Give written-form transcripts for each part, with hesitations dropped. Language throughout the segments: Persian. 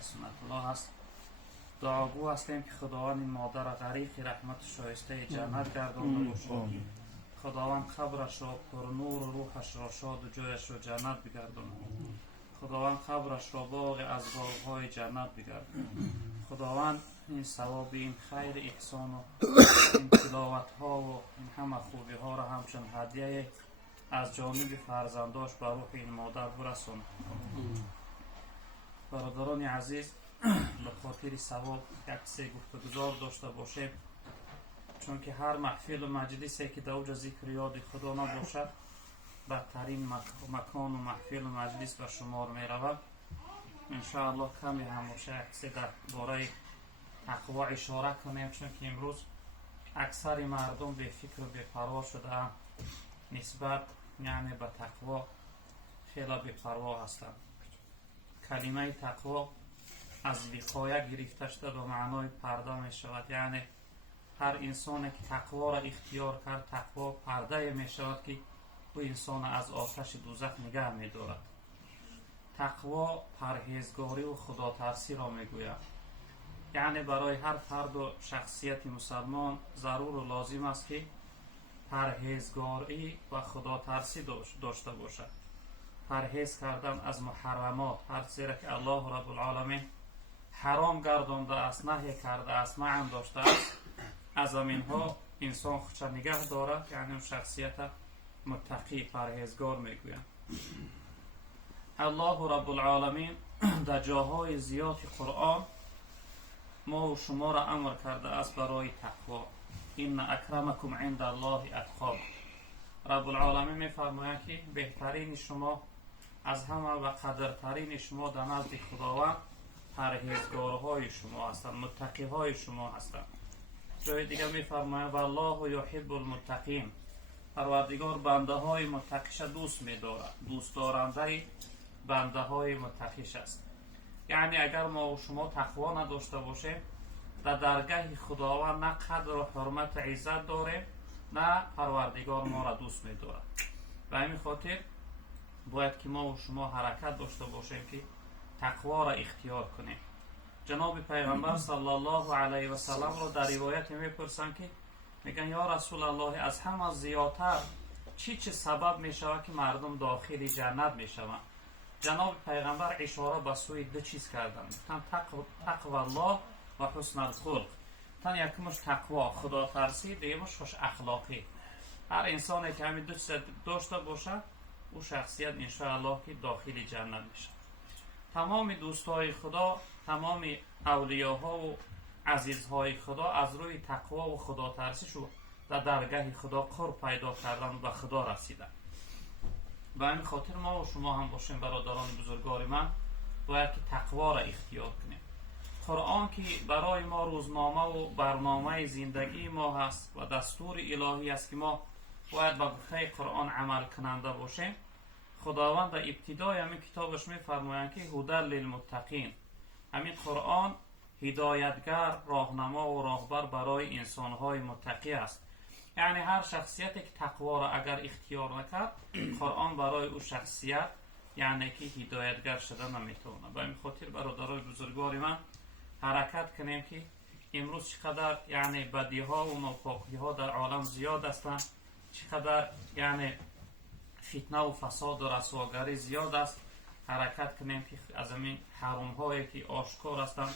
سنت الله هست. دعاگو هستیم که خداوند این مادر غریق رحمت شایسته جنت گردانده باشد. خداوند قبرش را پر نور و روحش را شاد و جایش را جنت بگرداند. خداوند قبرش را باغ از باغهای جنت بگرداند. خداوند این ثواب، این خیر، احسان و این تلاوت ها و این همه خوبی ها را همچون هدیه از جانب فرزنداش بر روح این مادر برساند. برادران عزیز، به خاطر ثواب یک سه گفتگزار داشته باشیم، چون که هر محفل و مجلسی که در اوج ذکر یاد خدا نباشد بدترین مکان و محفل و مجلس به شمار می رود. انشاءالله کمی هموشه یک سه در باره تقوا اشاره کنیم، چون که امروز اکثر مردم به فکر و به پروا شده هم نسبت یعنی به تقوا خیلی به پروا هستند. کلمه تقوا از وقایه گرفته شده به معنای پرده می شود، یعنی هر انسانی که تقوا را اختیار کرد، تقوا پرده می شود که او انسان از آتش دوزخ نگه می دارد. تقوا پرهیزگاری و خدا ترسی را می گوید. یعنی برای هر فرد و شخصیت مسلمان ضرور و لازم است که پرهیزگاری و خدا ترسی داشته باشد. پرهیز کردن از محرمات، هر چیزی که الله رب العالمین حرام گردانده است، نهی کرده است، منع داشته است، از اینها انسان خودش نگه دارد، یعنی اون شخصیت متقی پرهیزگار میگویند. الله رب العالمین در جاهای زیاد قرآن ما و شما را امر کرده است برای تقوا. ان اکرمکم عند الله اتقاکم. رب العالمین میفرماید که بهترین شما از همه و قدرترین شما در نزد خداوند پرهیزگارهای شما هستند، متقیهای شما هستند. جای دیگه میفرماید والله یحب المتقین. پروردگار بنده های متقیش دوست می‌دارد، دوست دارنده بنده های متقیش است. یعنی اگر ما و شما تقوا نداشته باشیم، در درگاه خداوند نه قدر و حرمت و عزت داریم، نه پروردگار ما را دوست می‌دارد. به همین خاطر باید که ما و شما حرکت داشته باشیم که تقوا را اختیار کنیم. جناب پیغمبر صلی الله علیه و سلم را در روایت میپرسند که میگن یا رسول الله، از همه زیادتر چی سبب میشود که مردم داخل جنت میشوند؟ جناب پیغمبر اشاره به سوی دو چیز کردند، تقوا الله و حسن الخلق. یکمش تقوا خدا ترسی، دیگرش خوش اخلاقی. هر انسانی که همین دو چیز داشته باشد، او شخصیت انشاءالله که داخل جنت میشه. تمام دوستای خدا، تمام اولیاها و عزیزهای خدا از روی تقوا و خدا ترسیشو در درگاه خدا قرب پیدا کردن و به خدا رسیدن. به این خاطر ما و شما هم باشیم برادران بزرگوار من، باید که تقوا را اختیار کنیم. قرآن که برای ما روزنامه و برنامه زندگی ما هست و دستور الهی است که ما باید به گفته قرآن عمل کننده باشیم. خداوند در ابتدای همین کتابش میفرمایند که هدی للمتقین. همین قرآن هدایتگر، راهنما و راهبر برای انسانهای متقی است. یعنی هر شخصیتی که تقوا را اگر اختیار نکرد، قرآن برای او شخصیت یعنی که هدایتگر شده نمیتونه. به این خاطر برادرای بزرگوار من حرکت کنیم که امروز چقدر یعنی بدی ها و ناپاکی ها در عالم زیاد هستند، چقدر یعنی فتنه و فساد و رسواگری زیاد است. حرکت کنیم که از این حرام هایی که آشکار هستند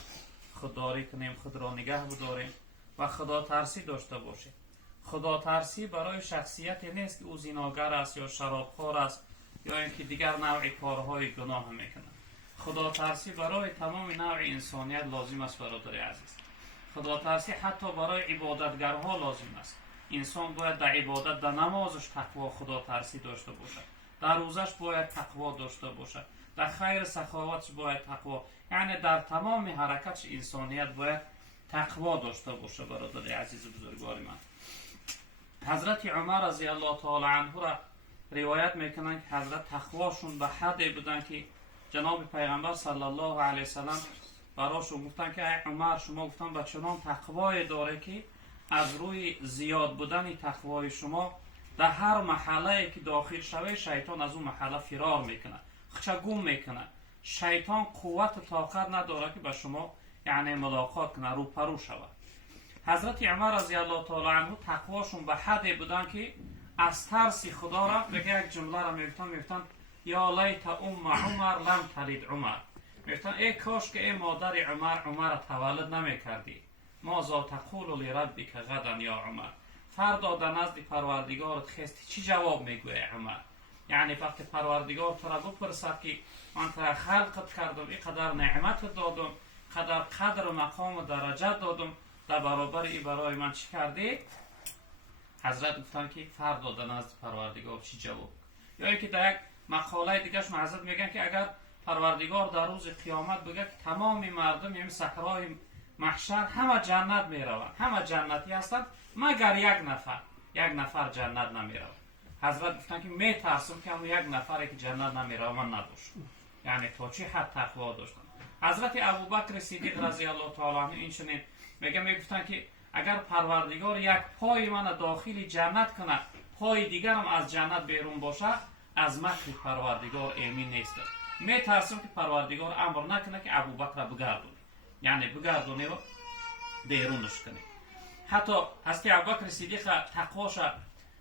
خودداری کنیم، خود را نگه بداریم و خدا ترسی داشته باشیم. خدا ترسی برای شخصیتی نیست که او زناگر است یا شرابخوار است یا اینکه دیگر نوع کارهای گناه میکنه. خدا ترسی برای تمام نوع انسانیت لازم است برادر عزیز. خدا ترسی حتی برای عبادتگرها لازم است. انسان باید در عبادت، در نمازش تقوا خدا ترسی داشته باشد، در روزش باید تقوا داشته باشد، در خیر سخاوتش باید تقوا، یعنی در تمام حرکتش انسانیت باید تقوا داشته باشه برادر عزیز بزرگوار من. حضرت عمر رضی الله تعالی عنه را روایت میکنن که حضرت تقواشون به حدی بودن که جناب پیغمبر صلی الله علیه وسلم براشون گفتن که ای عمر، شما گفتن به چنان تقوای داره که از روی زیاد بودن تقوای شما در هر محله که داخل شوه شیطان از اون محله فرار میکنه، خودش گم میکنه. شیطان قوت و طاقت نداره که به شما یعنی ملاقات کنه، روپرو شود. حضرت عمر رضی الله تعالی عنه تقواشون به حدی بودن که از ترس خدا را بگه یک جمله را میگفتن یا لیت عمر لم تلد عمر. میگفتن ای کاش که ای مادر عمر را تولد نمیکردی. ماذا تقول لربک غدا یا عمر. فردا در نزد پروردگارت خستی چی جواب میگوی عمر؟ یعنی وقتی پروردگار تو را بپرسد که من تو را خلقت کردم، اینقدر نعمت دادم، قدر و مقام و درجه دادم، در برابر این برای من چی کردی؟ حضرت گفتن که فردا در نزد پروردگار چی جواب. یا اینکه در یک مقاله دیگه شون حضرت میگن که اگر پروردگار در روز قیامت بگه که تمام مردم یعنی صحرای محشر همه جنت میروند، همه جنتی هستند مگر یک نفر جنت نمیرود. حضرت گفتن که میترسم که همون یک نفری که جنت نمیرود من نباشم. یعنی تا چی حد تقوا داشتن. حضرت ابوبکر صدیق رضی الله تعالی عنه این چنین میگفتن که اگر پروردگار یک پای من داخل جنت کنه، پای دیگرم از جنت بیرون باشه، از مکر پروردگار امین نیست. میترسم که پروردگار امر نکنه که ابوبکر بگردونه، یعنی بگردونه و بیرونش کنه. حتی حضرت ابوبکر صدیق تقواش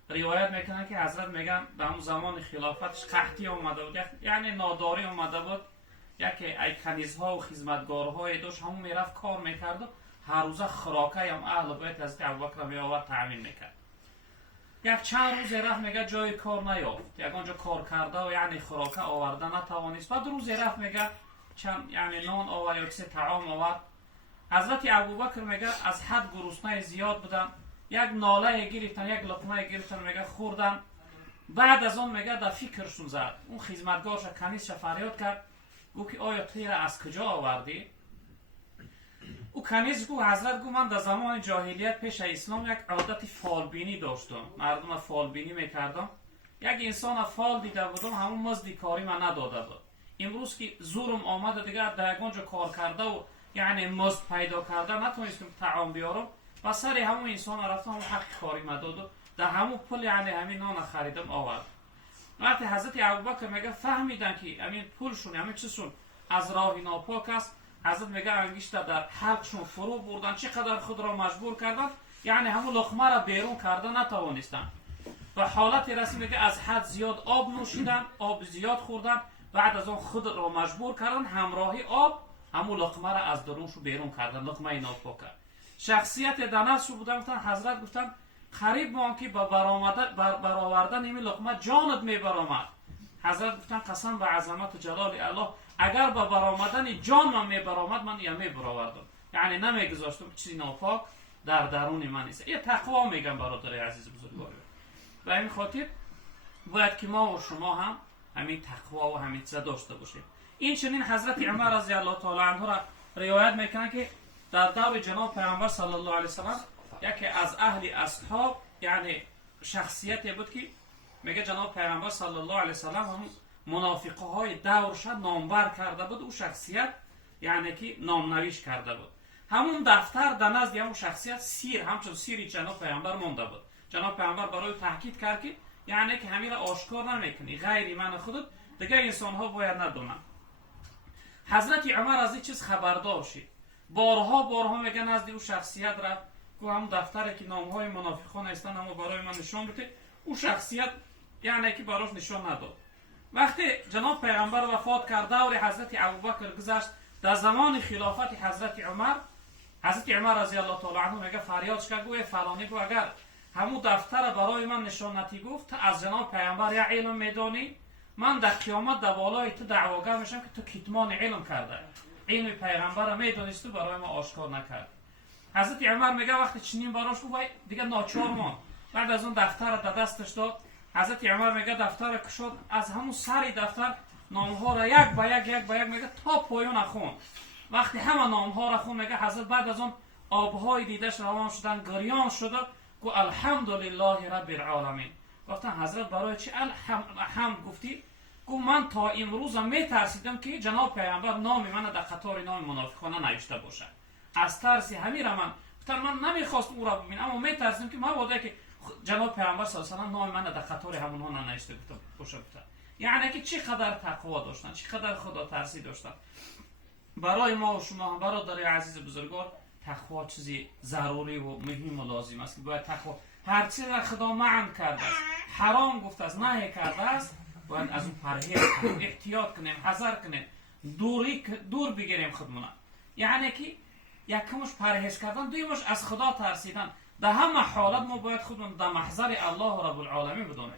روایت میکنن که حضرت میگن در اون زمان خلافتش قحطی اومده بود، یعنی ناداری اومده بود، یکی ای کنیزها و خدمتگارهای داشت همون میرفت کار میکرد و هر روزه خوراکه هم اهل بیت حضرت ابوبکر می آورد تامین میکرد. یک چند روز رفت میگه جای کار نیافت، یگانجا کار کرده و یعنی خوراکه آورده نتوانست. بعد روز رفت میگه چند یعنی نان آورد یا کسی طعام آورد. حضرت ابوبکر میگه از حد گرسنه زیاد بودن، یک ناله گرفتن، یک لقمه گرفتن میگه خوردن. بعد از اون میگه در فکرشون زد، اون خدمتگارش کنیزش فریاد کرد گو که آیا تو را از کجا آوردی؟ او کنیز گو حضرت گو من در زمان جاهلیت پیش اسلام یک عادت فالبینی داشتم، مردم فالبینی میکردم، یک انسان فال دیده بودم همون مزد کاری من نداده بود. امروز که زورم آمده دیگه در یکانجا کار کرده و یعنی مزد پیدا کرده نتونستم طعام بیارم و سر همون انسان رفتم همون حق کاری مداد و در همون پول یعنی همین نان خریدم آورد. وقتی حضرت ابوبکر میگه فهمیدن که همین پولشون همین چیزشون از راه ناپاک است، حضرت میگه انگشت در حلقشون فرو بردن، چقدر خود را مجبور کردن یعنی همون لقمه را بیرون کردن نتوانستن. و حالت رسمی میگه از حد زیاد آب نوشیدن، آب زیاد خوردن، بعد از اون خود را مجبور کردن همراهی آب همون لقمه را از درونشو بیرون کردن، لقمه ناپاک. شخصیت دنسشو بودن حضرت گفتن قریب ما که با برآوردن این لقمه جانت میبرآمد. حضرت گفتن قسم به عظمت و جلال الله اگر با برآمدن جان من میبرآمد من یا میبرآوردم، یعنی نمیگذاشتم چیزی ناپاک در درون من نیست. یه تقوا میگم برادر عزیز بزرگوار. و این خاطر باید که ما و شما هم همین تقوا و همین چیزا داشته باشیم. این چنین حضرت عمر رضی الله تعالی عنه را روایت میکنن که در دور جناب پیامبر صلی الله علیه و سلم یکی از اهل اصحاب یعنی شخصیتی بود که میگه جناب پیامبر صلی الله علیه و سلم هم منافقهای دورش نامبر کرده بود. او شخصیت یعنی که نامنویش کرده بود. همون دفتر در نزد همون شخصیت سیر همچون سیری جناب پیامبر مونده بود. جناب پیامبر برای تاکید کرد که یعنی که همین را آشکار نمیکنی، غیر من خودت دیگه انسان ها باید ندونن. حضرت عمر از این چیز خبردار شد، بارها میگه نزد او شخصیت رفت که همون دفتری که نامهای منافقان هستن همون برای من نشون بده. او شخصیت یعنی که براش نشون نداد. وقتی جناب پیغمبر وفات کرد دور حضرت ابوبکر گذشت، در زمان خلافت حضرت عمر رضی الله تعالی عنه میگه فریاد کرد گوی فلانی گو اگر همون دفتر برای من نشون ندی گفت از جناب پیغمبر یا علم میدانی، من در قیامت در بالای تو دعواگر میشم که تو کتمان علم کرده، علم پیغمبر میدونست تو برای ما آشکار نکرد. حضرت عمر میگه وقتی چنین براش گفت دیگه ناچار ماند. بعد از اون دفتر در دستش داد، حضرت عمر میگه دفتر کشید، از همون سر دفتر نامها را یک به یک میگه تا پایان خوند. وقتی همه نامها را خوند میگه حضرت بعد از اون آبهای دیدش روان شدن، گریان شده گو الحمدلله رب العالمین. گفتن حضرت برای چی الحمد گفتی؟ گو من تا امروز میترسیدم که جناب پیامبر نام من در قطار نام منافقان ننوشته باشه. از ترس همین را من نمیخواستم او را ببینم، اما میترسیدم که مبادا که جناب پیامبر صلی الله علیه و آله نام من در قطار همونها ننوشته باشه. یعنی که چقدر تقوا داشتن، چقدر خدا ترسی داشتن. برای ما و شما هم برادرای عزیز بزرگوار تقوا چیزی ضروری و مهم و لازم است که باید تقوا هر چیز را خدا منع کرده است، حرام گفته است، نهی کرده است، باید از اون پرهیز کنیم، احتیاط کنیم، حذر کنیم، دور بگیریم خودمون. یعنی که یکمش پرهیز کردن، دویمش از خدا ترسیدن. در همه حالت ما باید خودمون در محضر الله رب العالمین بدونیم.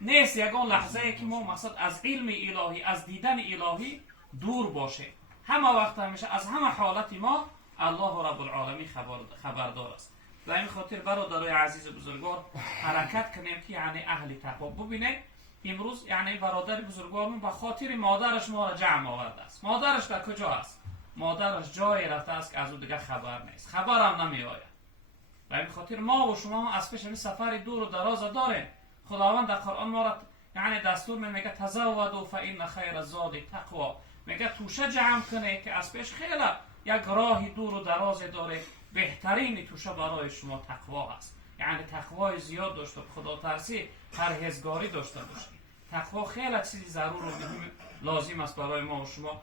نیست یگان لحظه ای که ما مقصد از علم الهی، از دیدن الهی دور باشه. همه وقت همیشه از همه حالت ما الله رب العالمین خبردار است. و این خاطر برادرای عزیز بزرگوار حرکت کنیم که یعنی اهل تقوا. ببینید امروز یعنی برادر بزرگوارمون به خاطر مادرش ما را جمع آورده است. مادرش در کجا است؟ مادرش جایی رفته است که از او دیگه خبر نیست، خبر هم نمی آید. و این خاطر ما و شما از پیش سفر دور و دراز داریم. خداوند در قرآن ما را یعنی دستور میگه تزودوا فإن خیر الزاد تقوا، میگه توشه جمع کنه که از پیش خیلی یک راه دور و دراز داره، بهترین توشه برای شما تقوا است. یعنی تقوای زیاد داشته، خدا ترسی، پرهیزگاری داشته باشید. تقوا خیلی چیزی ضرور و لازم است برای ما و شما.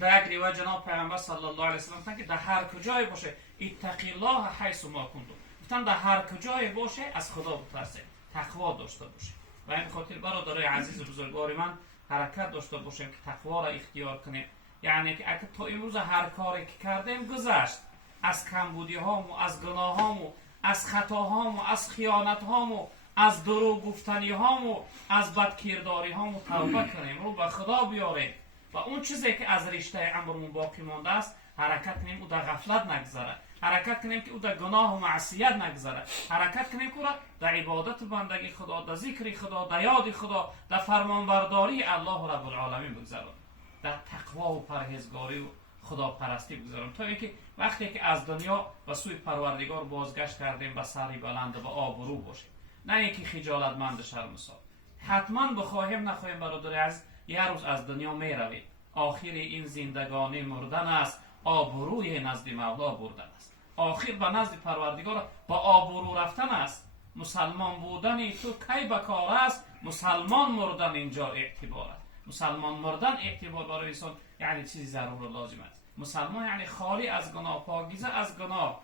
در یک روایت جناب پیغمبر صلی الله علیه و سلم گفتن که در هر کجای باشه اتقی الله حیث ما کنتم، گفتن در هر کجای باشه از خدا بترسید، تقوا داشته باشید. و این خاطر برادرای عزیز بزرگوار من حرکت داشته باشیم که تقوا را اختیار کنیم. یعنی که اگه تا امروز هر کاری که کردیم گذشت، از کمبودی هامو، از گناه هامو، از خطا هامو، از خیانت هامو، از دروغ گفتنی هامو، از بدکرداری هامو توبه کنیم، رو به خدا بیاریم و اون چیزی که از رشته عمرمون باقی مانده است حرکت کنیم او در غفلت نگذره، حرکت کنیم که او در گناه و معصیت نگذره، حرکت کنیم که او در عبادت بندگی خدا، در ذکر خدا، در یاد خدا، در فرمانبرداری الله رب العالمین بگذاریم، در تقوا و پرهیزگاری و خدا پرستی بگذاریم، تا اینکه وقتی که از دنیا و سوی پروردگار بازگشت کردیم به سری بلند و آبرو باشیم، نه اینکه خجالتمند شرمسار. حتما بخواهیم نخواهیم برادر عزیز یه روز از دنیا می روید. آخر این زندگانی مردن است، آبروی نزد مولا بردن است. آخر به نزد پروردگار با آبرو رفتن است. مسلمان بودن تو کی بکار است، مسلمان مردن اینجا اعتبار است. مسلمان مردن اعتبار برای انسان یعنی چیزی ضرور و لازم است. مسلمان یعنی خالی از گناه، پاکیزه از گناه،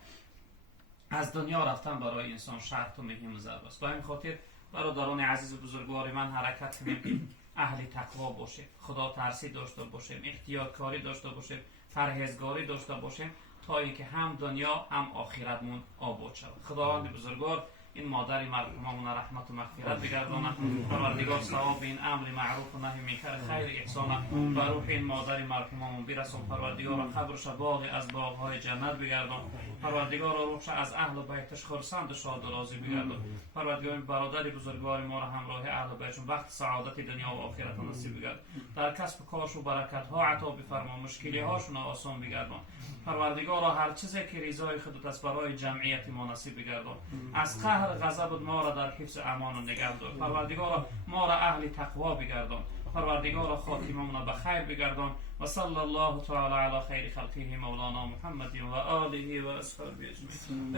از دنیا رفتن برای انسان شرط و مهم ضرور است. با این خاطر برادران عزیز و بزرگوار من حرکت کنیم، اهل تقوا باشیم، خدا ترسی داشته باشیم، احتیاط کاری داشته باشیم، پرهیزگاری داشته باشیم، تا اینکه هم دنیا هم آخرتمون آباد شود. خداوند بزرگوار این مادر مرحوممون رحمت و مغفرت بگردانه، پروردگار ثواب این امر معروف و نهی منکر خیر احسان بر روح این مادر مرحوممون برسون. پروردگار قبرش باغی از باغ‌های جنت بگردان. پروردگار روحش از اهل بیتش خرسند شاد و راضی بگردان. پروردگار برادر بزرگوار ما را همراه اهل بیتشون وقت سعادت دنیا و آخرت نصیب بگردان. در کسب کارش و برکت ها عطا بفرما، مشکلی هاشون آسان بگردان. پروردگار هر چیزی که رضای خودت است برای جمعیت ما نصیب بگردان. از قهر غضب ما را در حفظ امان و نگه دار. پروردگار ما را اهل تقوا بگردان. پروردگار خاتممون به خیر بگردان. و صلی الله تعالی علی خیر خلقه مولانا محمد و آله و اصحابه اجمعین.